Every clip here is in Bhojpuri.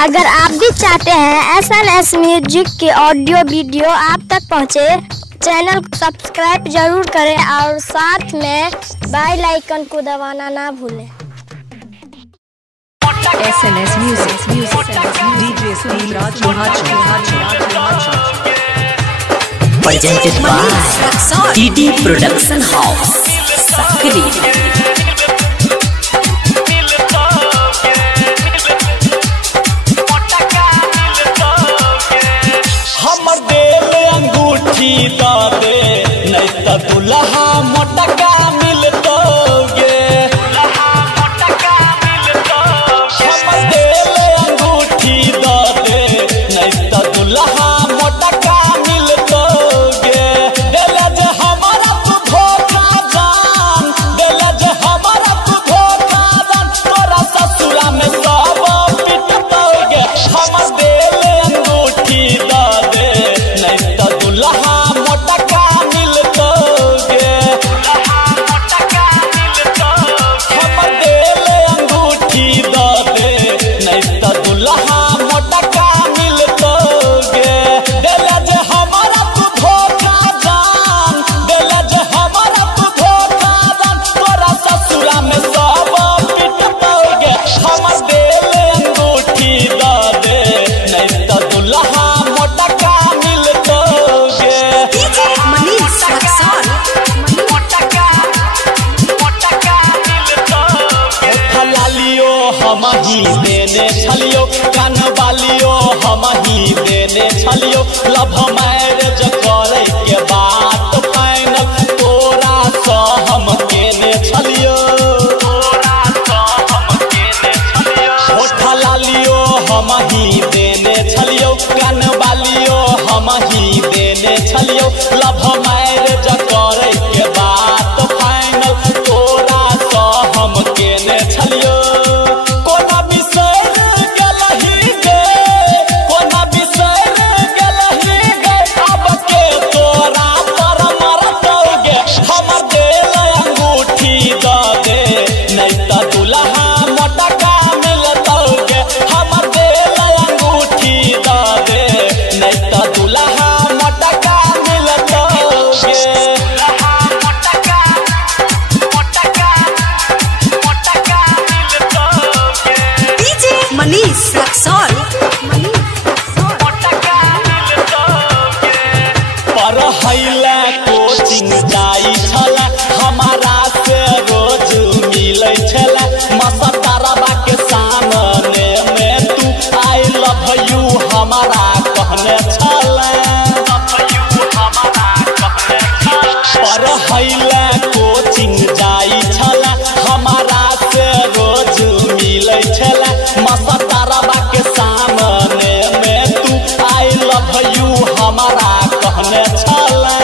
अगर आप भी चाहते हैं SNS म्यूजिक के ऑडियो वीडियो आप तक पहुंचे, चैनल को सब्सक्राइब जरूर करें और साथ में बेल आइकन को दबाना ना भूलें। SNS Music DJ Steve Raj presented by DD Production House Sakri। दे नहीं तो दुल्हा मोटका मिलतोगे, अंगूठी दे नहीं तो दुल्हा मोटका मिलतोगे। दिल जे हमारा तू धोखा जान, दिल जे हमारा तू धोखा जान, तोरा ससुरा में सब पिटतोगे। हम दिल अंगूठी दे नहीं तो दुल्हा हम ही देने छलियो, कान वालियो हम ही देने छलियो। लव मैरिज करे के बात फाइनल तोरा सा हम केने छलियो, होठ लालियो हम ही देने छलियो, कान वालियो हम ही देने छलियो। लव मैरिज करे के बात फाइनल तोरा सा हम केने छलियो। कोचिंग जाई छला हमारा से रोज मिलै छला, मसतारबा के सामने में तू आई लव यू हमारा कहने छला। पढ़ैला कोचिंग जाई छला हमारा से रोज मिलै छला, मसतारबा के सामने में तू आई लव यू हमारा कहने छला।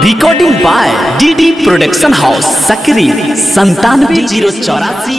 Recording by DD production house Sakri 97 084